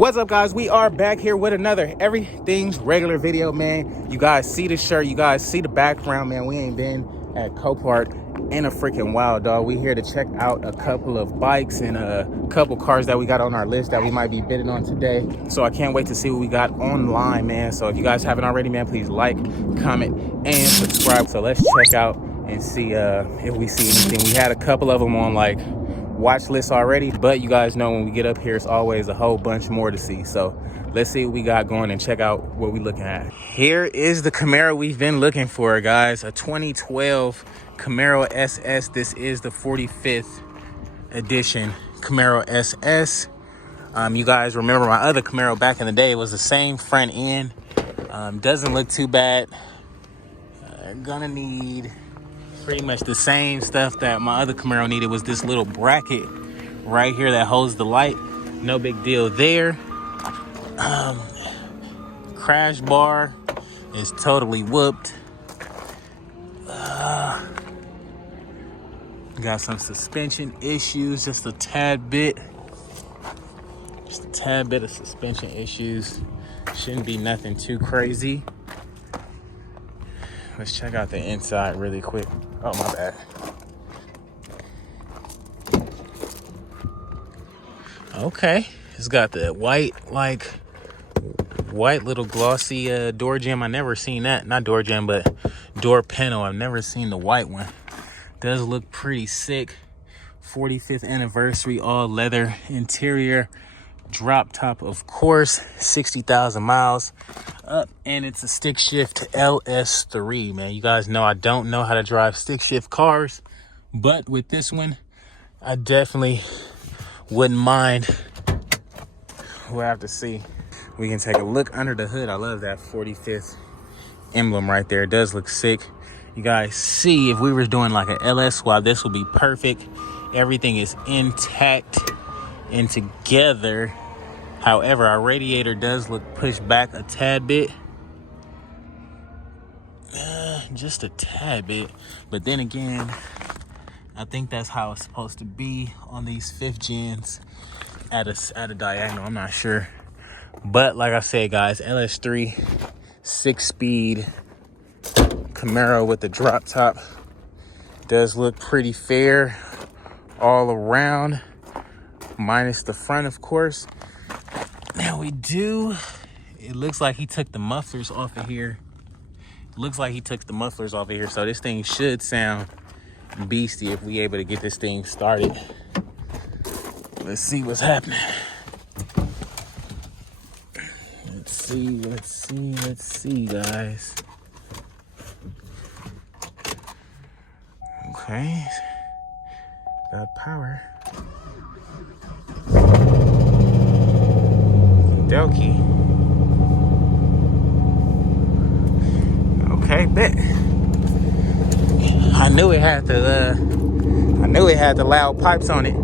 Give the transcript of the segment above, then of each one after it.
What's up, guys? We are back here with another everything's regular video, man. You guys see the shirt, you guys see the background, man. We ain't been at Copart in a freaking while, dog. We here to check out a couple of bikes and a couple cars that we got on our list that we might be bidding on today. So I can't wait to see what we got online, man. So if you guys haven't already, man, please like, comment, and subscribe. So let's check out and see if we see anything. We had a couple of them on like watch list already, but you guys know when we get up here it's always a whole bunch more to see. So let's see what we got going and check out what we looking at. Here is the Camaro we've been looking for, guys. A 2012 Camaro SS. This is the 45th edition Camaro SS. You guys remember my other Camaro back in the day? It was the same front end. Doesn't look too bad. Gonna need pretty much the same stuff that my other Camaro needed. Was this little bracket right here that holds the light. No big deal there. Crash bar is totally whooped. Got some suspension issues, just a tad bit of suspension issues. Shouldn't be nothing too crazy. Let's check out the inside really quick. Oh, my bad. Okay, it's got the white little glossy door jamb. I never seen that. Not door jamb, but door panel. I've never seen the white one. Does look pretty sick. 45th anniversary, all leather interior. Drop top, of course. 60,000 miles up, and it's a stick shift LS3, man. You guys know I don't know how to drive stick shift cars, but with this one I definitely wouldn't mind. We'll have to see. We can take a look under the hood. I love that 45th emblem right there. It does look sick. You guys see, if we were doing like an LS swap, this would be perfect. Everything is intact and together. However, our radiator does look pushed back a tad bit. Just a tad bit. But then again, I think that's how it's supposed to be on these 5th gens at a diagonal. I'm not sure. But like I said, guys, LS3 6-speed Camaro with the drop top does look pretty fair all around, minus the front, of course. Now it looks like he took the mufflers off of here. So this thing should sound beastie if we able to get this thing started. Let's see what's happening. Let's see, guys. Okay. Got power. Delkey. Okay, bet. I knew it had the loud pipes on it.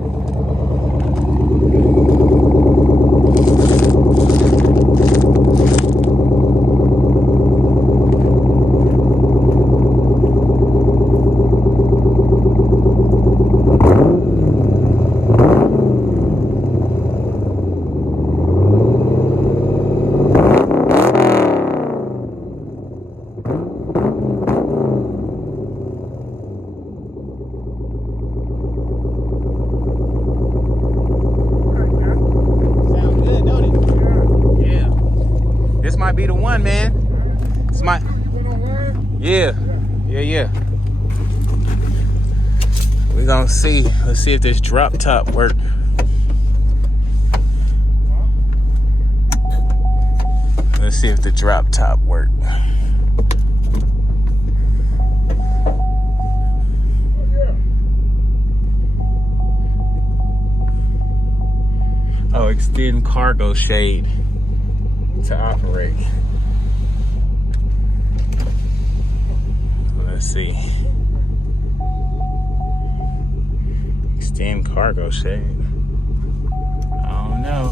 This might be the one, man. It's my yeah. We gonna see. Let's see if this drop top work. Let's see if the drop top work. Oh, extend cargo shade to operate. Let's see. Extend cargo shade. I don't know.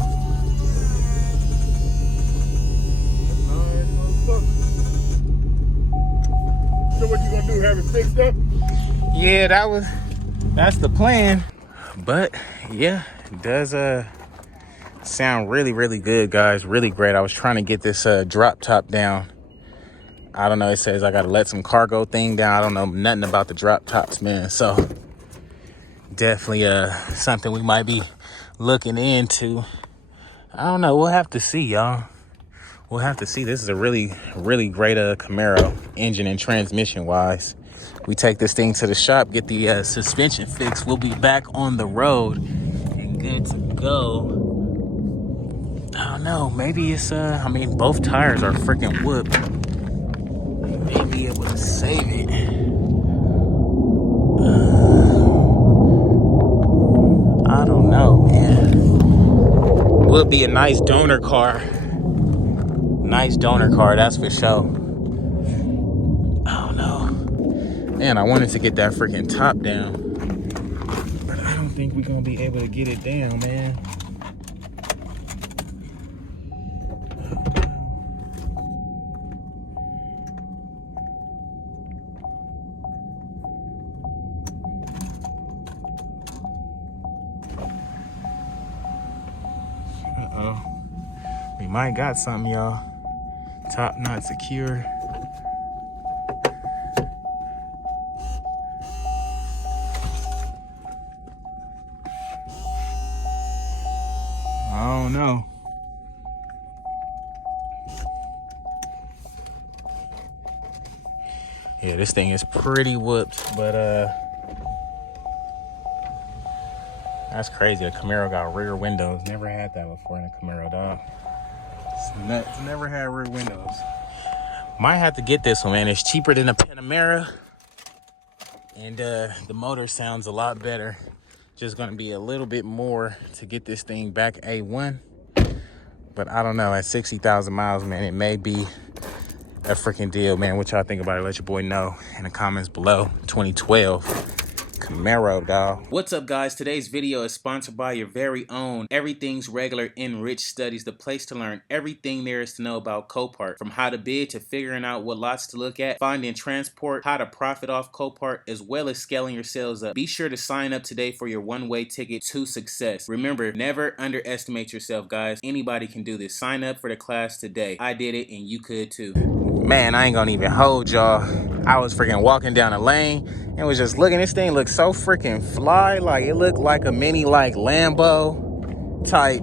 So what you gonna do? Have it fixed up? Yeah, that's the plan. But yeah, it Sound really, really good, guys. Really great. I was trying to get this drop top down. I don't know. It says I got to let some cargo thing down. I don't know nothing about the drop tops, man. So definitely something we might be looking into. I don't know. We'll have to see, y'all. We'll have to see. This is a really, really great Camaro, engine and transmission wise. We take this thing to the shop, get the suspension fixed. We'll be back on the road and good to go. I don't know. Maybe it's I mean, both tires are freaking whooped. May be able to save it. I don't know, man. Would be a nice donor car. Nice donor car, that's for sure. I don't know. Man, I wanted to get that freaking top down, but I don't think we're gonna be able to get it down, man. Uh-oh. We might got something, y'all. Top not secure. I don't know. Yeah, this thing is pretty whooped, but that's crazy. A Camaro got rear windows. Never had that before in a Camaro, dog. It's nuts. Never had rear windows. Might have to get this one, man. It's cheaper than a Panamera, and the motor sounds a lot better. Just gonna be a little bit more to get this thing back A1, but I don't know. At 60,000 miles, man, it may be a freaking deal, man. What y'all think about it? Let your boy know in the comments below. 2012 Camaro, dog. What's up, guys? Today's video is sponsored by your very own Everything's Regular Enriched Studies, the place to learn everything there is to know about Copart, from how to bid to figuring out what lots to look at, finding transport, how to profit off Copart, as well as scaling your sales up. Be sure to sign up today for your one-way ticket to success. Remember, never underestimate yourself, guys. Anybody can do this. Sign up for the class today. I did it, and you could too. Man, I ain't gonna even hold y'all. I was freaking walking down a lane and was just looking. This thing looked so freaking fly. Like, it looked like a mini, like, Lambo type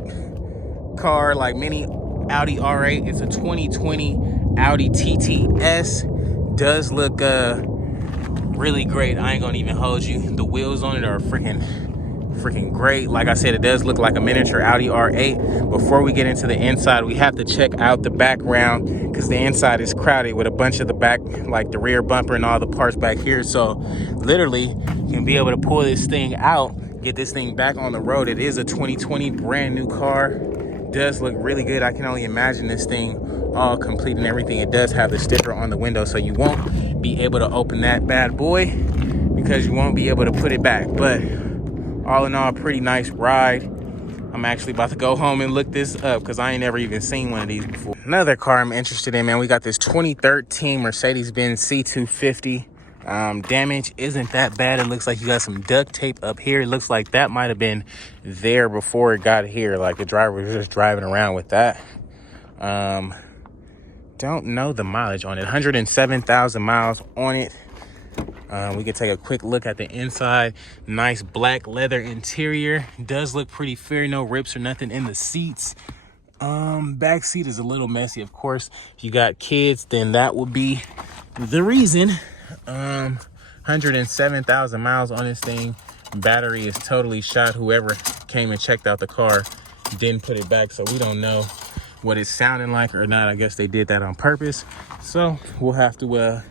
car, like mini Audi R8. It's a 2020 Audi TTS. Does look really great. I ain't gonna even hold you. The wheels on it are freaking great. Like I said, it does look like a miniature Audi R8. Before we get into the inside, we have to check out the background, because the inside is crowded with a bunch of the back, like the rear bumper and all the parts back here. So literally, you can be able to pull this thing out, get this thing back on the road. It is a 2020 brand new car. Does look really good. I can only imagine this thing all complete and everything. It does have the sticker on the window, so you won't be able to open that bad boy because you won't be able to put it back. But all in all, pretty nice ride. I'm actually about to go home and look this up because I ain't never even seen one of these before. Another car I'm interested in, man, we got this 2013 Mercedes-Benz C250. Damage isn't that bad. It looks like you got some duct tape up here. It looks like that might have been there before it got here. Like the driver was just driving around with that. Don't know the mileage on it. 107,000 miles on it. We can take a quick look at the inside. Nice black leather interior. Does look pretty fair. No rips or nothing in the seats. Back seat is a little messy. Of course, if you got kids, then that would be the reason. 107,000 miles on this thing. Battery is totally shot. Whoever came and checked out the car didn't put it back, so we don't know what it's sounding like or not. I guess they did that on purpose. So we'll have to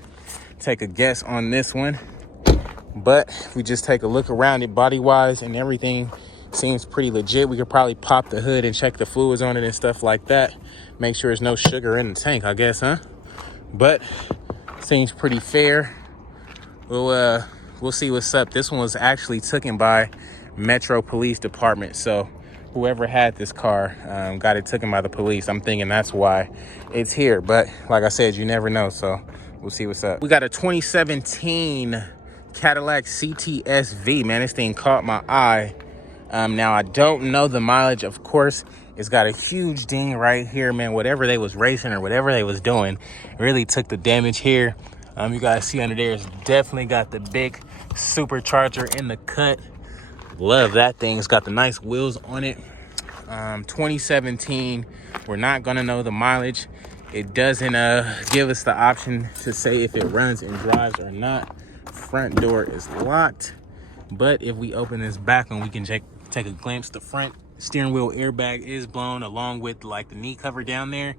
take a guess on this one. But if we just take a look around it, body wise and everything seems pretty legit. We could probably pop the hood and check the fluids on it and stuff like that. Make sure there's no sugar in the tank, I guess, huh? But seems pretty fair. We'll see what's up. This one was actually taken by Metro Police Department, so whoever had this car got it taken by the police. I'm thinking that's why it's here, but like I said, you never know, so we'll see what's up. We got a 2017 Cadillac CTS-V, man. This thing caught my eye. Now, I don't know the mileage. Of course, It's got a huge ding right here, man. Whatever they was racing or whatever they was doing really took the damage here. You guys see under there, it's definitely got the big supercharger in the cut. Love that thing. It's got the nice wheels on it. 2017. We're not gonna know the mileage. It doesn't give us the option to say if it runs and drives or not. Front door is locked, but if we open this back one, we can take a glimpse. The front steering wheel airbag is blown, along with like the knee cover down there.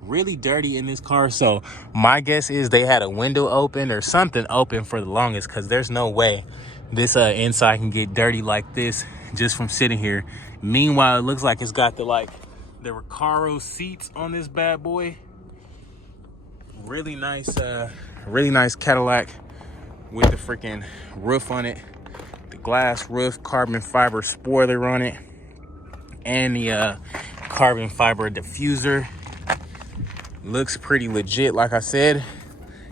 Really dirty in this car, so my guess is they had a window open or something open for the longest, because there's no way this inside can get dirty like this just from sitting here. Meanwhile, it looks like it's got the Recaro seats on this bad boy. Really nice Cadillac with the freaking roof on it, the glass roof, carbon fiber spoiler on it, and the carbon fiber diffuser. Looks pretty legit. Like I said,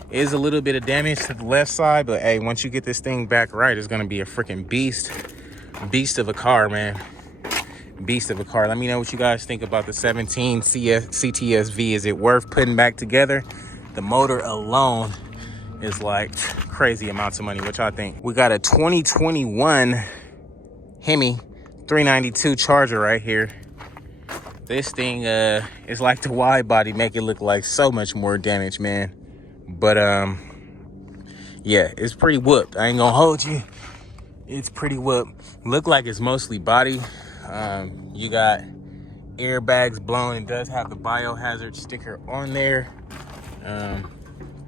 is a little bit of damage to the left side, but hey, once you get this thing back right, it's gonna be a freaking beast of a car, man. Beast of a car. Let me know what you guys think about the 17 CTSV. Is it worth putting back together? The motor alone is like crazy amounts of money. What y'all think? We got a 2021 Hemi 392 Charger right here. This thing is like the wide body make it look like so much more damage, man. But yeah, it's pretty whooped. I ain't gonna hold you. It's pretty whooped. Look like it's mostly body. You got airbags blown. It does have the biohazard sticker on there.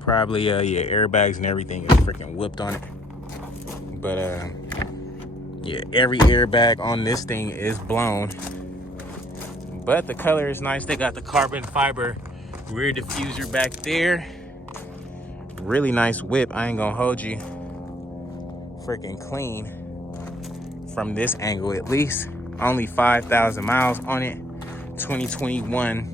Probably yeah, airbags and everything is freaking whooped on it. But yeah, every airbag on this thing is blown. But the color is nice. They got the carbon fiber rear diffuser back there. Really nice whip. I ain't gonna hold you. Freaking clean from this angle, at least. Only 5,000 miles on it. 2021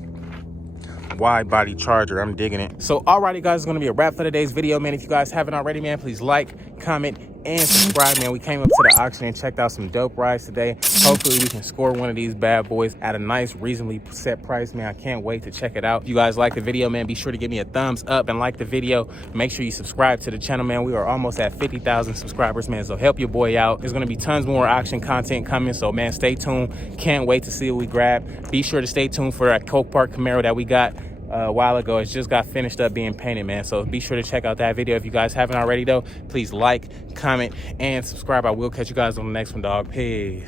wide body Charger. I'm digging it. So alrighty guys, it's gonna be a wrap for today's video, man. If you guys haven't already, man, please like, comment, and subscribe, man. We came up to the auction and checked out some dope rides today. Hopefully we can score one of these bad boys at a nice, reasonably set price, man. I can't wait to check it out. If you guys like the video, man, be sure to give me a thumbs up and like the video. Make sure you subscribe to the channel, man. We are almost at 50,000 subscribers, man, so help your boy out. There's gonna be tons more auction content coming, so man, stay tuned. Can't wait to see what we grab. Be sure to stay tuned for that Copart Camaro that we got a while ago. It just got finished up being painted, man, so be sure to check out that video. If you guys haven't already though, please like, comment, and subscribe. I will catch you guys on the next one, dog. Peace.